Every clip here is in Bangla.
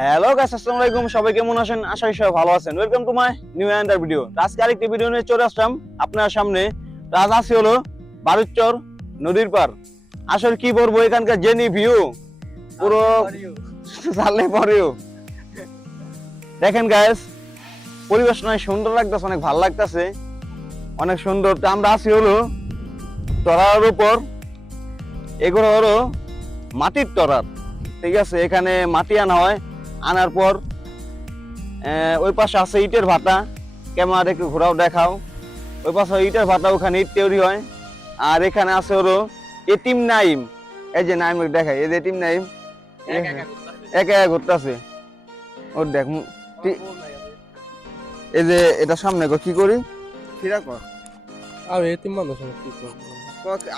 হ্যালো গাইস, আসসালামু আলাইকুম। সবাই কেমন আছেন? আশা করি সবাই ভালো আছেন। Welcome to my new another video. আজকে আরেকটি ভিডিও নিয়ে চলে আসলাম আপনার সামনে। আজ আসি হলো বালুচর নদীর পার। আসলে কি বলবো, এখানকার জেনি ভিউ পুরো জানলে পরেও দেখেন গাইস, পরিবেশ অনেক সুন্দর লাগতেছে, অনেক ভালো লাগতেছে, অনেক সুন্দর। আমরা আসি হলো টরার উপর। এগুলো হলো মাটির টরার, ঠিক আছে। এখানে মাটি আনা হয়, আনার পর ওই পাশে আছে ইটের ভাটা। ক্যামেরা একটু ঘোরাও দেখাও। ওই পাশে ইটের ভাটা, ওখানে ইট তৈরি হয়। আর এখানে আছে হলো এতিম নাইম। এই যে নাইম দেখাই, এই যে এতিম নাইম একা একা ঘুরতেছে। ওর দেখ, এই যে এটা সামনে কি করি ফিরা কর। আর এতিম মানুষ আমি কি করব?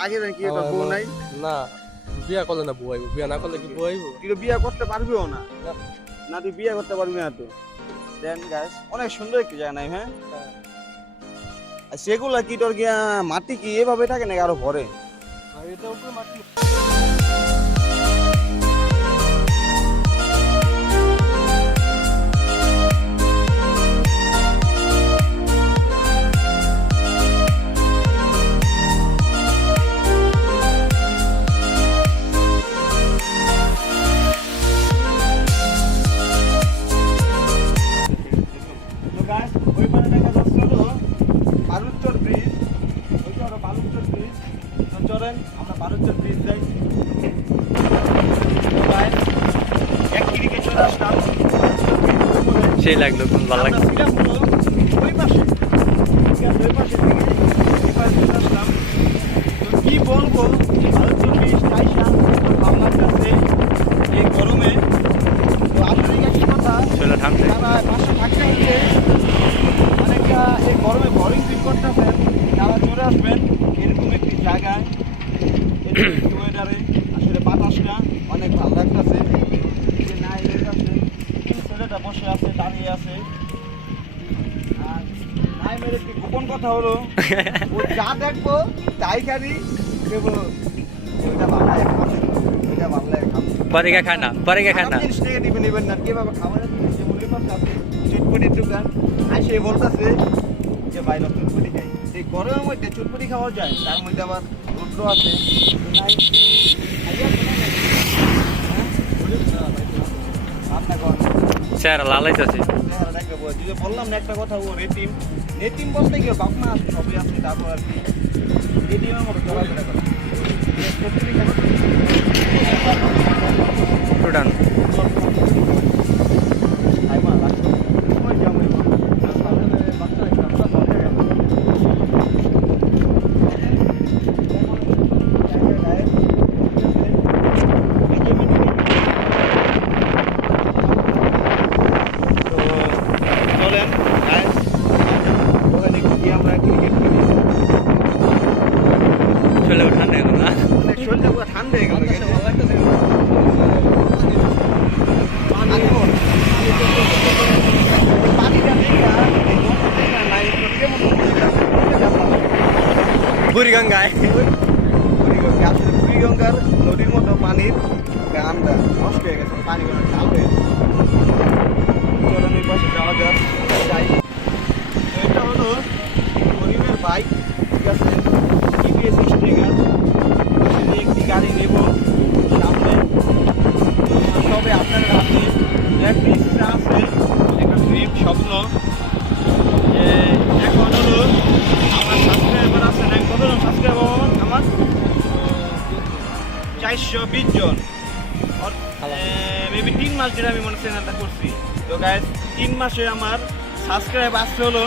আগে কি এটা বউ নাই? না, বিয়া করলে না বউ আইবো, বিয়া না করলে কি বউ আইবো? তুই বিয়ে করতে পারবিও না। না, তুই বিয়ে করতে পারবি না। তুই দেন গাইস, অনেক সুন্দর একটি জায়গা নাই? হ্যাঁ, আর সেগুলা কি তোর গিয়া মাটি কি এভাবে থাকে নাকি আরো ভরে? আর এটা উপরে মাটি। ওই পারে দেখা যাচ্ছে হলো বালুচর ব্রিজ। ওইটা হলো বালুচর ব্রিজ। তো চলেন আমরা বালুচর ব্রিজ যাই। একদিকে চলে আসলাম, সেই লাগলো, কোন ভালো আমরা লাগছে। ছিলাম হলো ওই পাশে, ঠিক আছে। ওই পাশে থেকে এই পাশে চলে আসলাম। তো কি বলবো, বালুচর ব্রিজ টাইসা ভালো লাগতেছে এই গরমে। তো আসলে একটি কথা, চলে ঠান্ডা। যারা পাশে থাকতে হচ্ছে অনেকটা এই গরমে বোরিং ফিল করতেছেন, তারা চলে আসবেন এরকম একটি জায়গায়। ওয়েদারে আসলে বাতাসটা অনেক ভালো লাগতেছে। নাইলের কাছে ছেলেটা বসে আছে, দাঁড়িয়ে আছে। আর নাইমের একটি গোপন কথা হলো, ও যা দেখবো তাই খালি দেবো। ওইটা বাংলায় খাবে, ওইটা বাংলায় খাবে। পরে খায় না, পরে খায় না। জিনিস নেগেটিভ নেবেন না। কিভাবে খাবারের জিনিস যে মূল্য পাচ্ছে আছে চুটপুটির দোকান, আর সে বলতেছে যে বাইরে চুটপুটি খাই। এই গরমের মধ্যে চুটপুটি খাওয়া যায়, তার মধ্যে আবার রৌদ্র আছে। স্যার লালাইতেছে। বললাম না একটা কথা, ও রেটিম রেটিম বলতে কি বাপ মা আছে, সবই আছে। তারপর আর কি রেটিমের মতো চলাফেরা করে। উড়ান চলে ঠান্ডা গেল না। ঠান্ডা হয়ে গেল। বুড়িগঙ্গায় বুড়িগঙ্গার নদীর মতো পানির গানটা নষ্ট হয়ে গেছে, পানিগুলো চাল হয়ে গেছে। চলেন ওই পাশে যাওয়া যাই। এটা হলো গরিবের বাইক, ঠিক আছে। টিভিএস স্ট্রিগার একটি গাড়ি নেব সামনে। সবে আপনাদের হাতে একটি ইচ্ছা আছে, একটা ড্রিম স্বপ্ন। যে এখন হলো আমার সাবস্ক্রাইবার আছে না, কতজন সাবস্ক্রাইবার আমার? 420 জন। মেবি 3 মাস ধরে আমি মনে চ্যানেলটা করছি। তো গাইস, 3 মাসে আমার সাবস্ক্রাইব আসছে হলো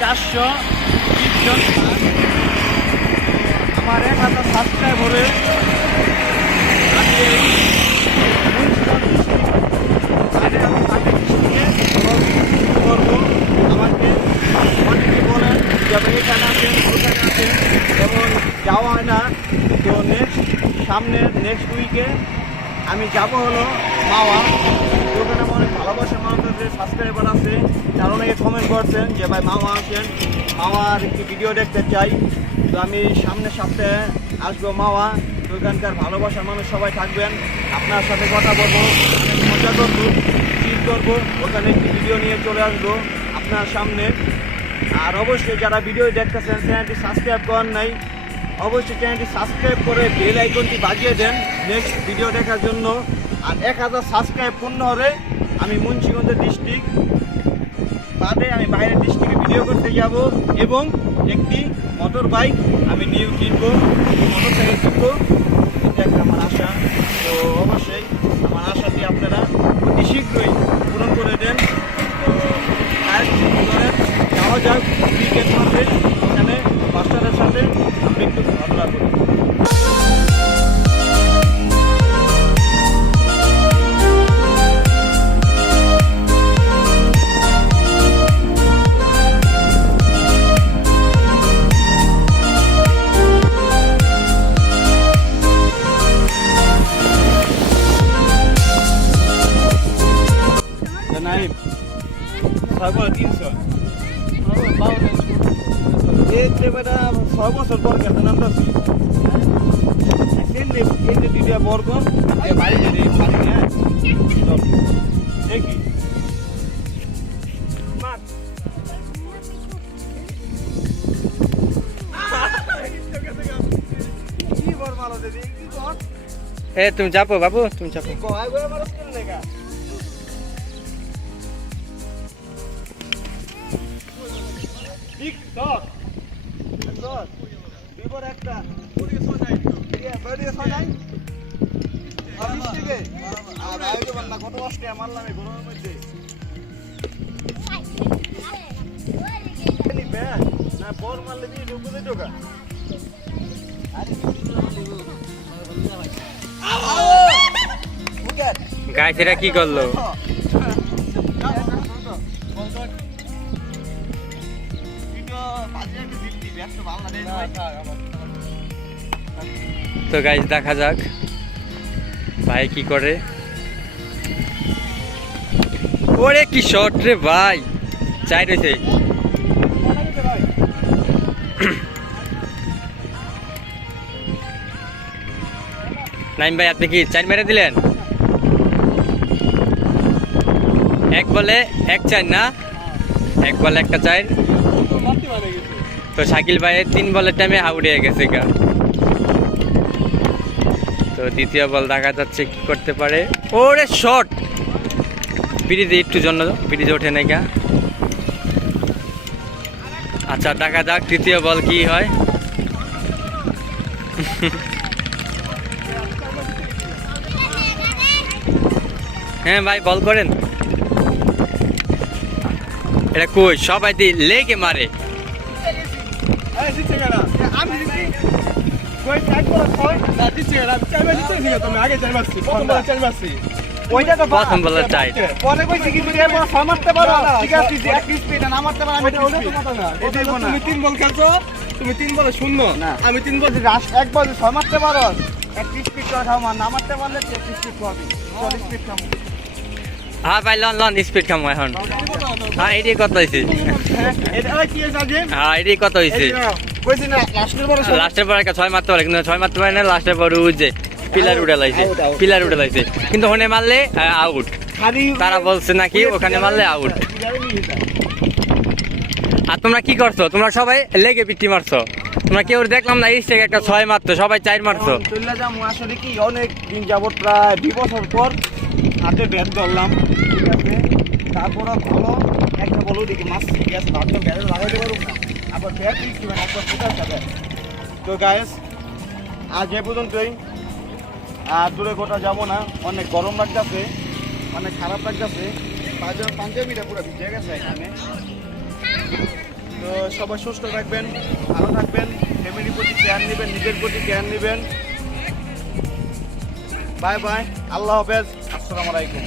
420 জন। আমার 1000 সাবস্ক্রাইব হলে আমি এই করবো। আমাকে অনেকে বলেন যে এখানে আছেন, ওখানে আছেন, এবং যাওয়া হয় না। তো নেক্সট উইকে আমি যাব হলো মাওয়া। ওখানে আমার অনেক ভালোবাসার মানুষদের সাবস্ক্রাইবার আছে, তারা অনেকে কমেন্ট করছেন যে ভাই মাওয়া আসেন, মাওয়ার একটি ভিডিও দেখতে চাই। তো আমি সামনের সপ্তাহে আসবো মাওয়া। তো ওখানকার ভালোবাসার মানুষ সবাই থাকবেন, আপনার সাথে কথা বলবো, অনেক মজা করবো। করব ওখানে একটি ভিডিও নিয়ে চলে আসবো আপনার সামনে। আর অবশ্যই যারা ভিডিও দেখতেছেন চ্যানেলটি সাবস্ক্রাইব করেন নাই, অবশ্যই চ্যানেলটি সাবস্ক্রাইব করে বেল আইকনটি বাজিয়ে দেন নেক্সট ভিডিও দেখার জন্য। আর 1000 সাবস্ক্রাইব পূর্ণ হলে আমি মুন্সিগঞ্জ ডিস্ট্রিক্ট বাদে আমি বাইরের ডিস্ট্রিক্টে ভিডিও করতে যাব এবং একটি মোটর বাইক আমি নিউ কিনবো, মোটর সাইকেল কিনবো, এটা একটা আমার আশা। তো অবশ্যই আমার আশাটি আপনারা অতি শীঘ্রই পূরণ করে দেন। তো আর যাওয়া যাক ক্রিকেট মাঠে, এখানে বাচ্চাদের সাথে আমরা একটু খেলাধুলা করি। নাইম 300 এতে বেটা 6 বছর পর কেন আমরা আছি এন্ডে দিদিয়া বরকন এ বাড়ি যেতে পারি না চল দেখি মাত কি বড় মালো দিদি কি কর এ তুমি চাপো বাবু, তুমি চাপো। কয় গো আমার স্কুল নেগা TikTok TikTok বিবর একটা ওদিকে সোনাই ঠিক আছে ওদিকে সোনাই আবিস থেকে আর আইতো বল না কত কষ্ট মারলাম এই গরমের মধ্যে নি বে না বল মারলে দি ঢুকে ঢোকা গাইস এরা কি করলো? তো গাইস দেখা যাক ভাই কি করে। ওরে কি শট রে ভাই, চাই রয়েছে। নাইম ভাই আপনি কি চার মেরে দিলেন? এক বলে এক চার না, এক বলে একটা চার। তো শাকিল ভাইয়ের 3 বলের টাইমে আউট হয়ে গেছে গা। তো দ্বিতীয় বল দেখা যাচ্ছে কি করতে পারে। ওরে শট পিড়িতে একটু জন্য পিড়িতে ওঠে নাই গা। আচ্ছা দেখা যাক তৃতীয় বল কি হয়। হ্যাঁ ভাই বল করেন। এটা কই সবাই দি লেগে মারে। এই দিতে গেল আমি দিছি কই সাইড করে কই না দিতে গেল আমি চাইবা দিতে নিও তুমি আগে চাইবাছি প্রথম বল চাইবাছি ওইটা তো প্রথম বলের টাইট। পরে কইছি কি তুমি এবার সামারতে পারো ঠিক আছে যে এক স্পিড না মারতে পারো আমি ওটা তো কথা না এটা না তুমি 3 বল খেলছো, তুমি 3 বলে শূন্য আমি 3 বল রাশ এক বল সামারতে পারো এক স্পিড করে খাও না মারতে পারলে এক স্পিড পাবি 40 স্পিড খাও। হ্যাঁ ভাই লন লন স্পিড খামো এখন। হ্যাঁ এটাই কত হয়েছে? এটা কি আছে? হ্যাঁ এটাই কত হয়েছে? কইছি না লাস্টের পর একটা 6 মারতে পারে কিন্তু 6 মারতে পারে না। লাস্টের পর উঠে পিলার উড়ে লাইছে, পিলার উড়ে লাইছে কিন্তু ওখানে মারলে আউট। তারা বলছে নাকি ওখানে মারলে আউট। আর তোমরা কি করছো? তোমরা সবাই লেগে পিটি মারছো। তোমরা কেউ দেখলাম না এই থেকে একটা 6 মারতো, সবাই 4 মারছো। চলে যাম আসলে কি অনেক দিন যাবত প্রায় 2 বছর পর হাতে ব্যাট ধরলাম, ঠিক আছে। তারপরে ভালো একটা বলো দেখি মাছ ঠিক আছে ভাবটা ব্যাটে লাগাইতে পারুক না, আবার ব্যাট কি মানে একটা ফুটা যাবে। তো গাইস আজ এ পর্যন্তই, আর দূরে গোটা যাবো না, অনেক গরম লাগতেছে, অনেক খারাপ লাগতেছে, পাঞ্জাবিটা পুরো ভিজে গেছে এখানে। তো সবাই সুস্থ থাকবেন, ভালো থাকবেন, ফ্যামিলির প্রতি কেয়ার নেবেন, নিজের প্রতি কেয়ার নেবেন। বাই বাই, আল্লাহ হাফেজ, আসসালামু আলাইকুম।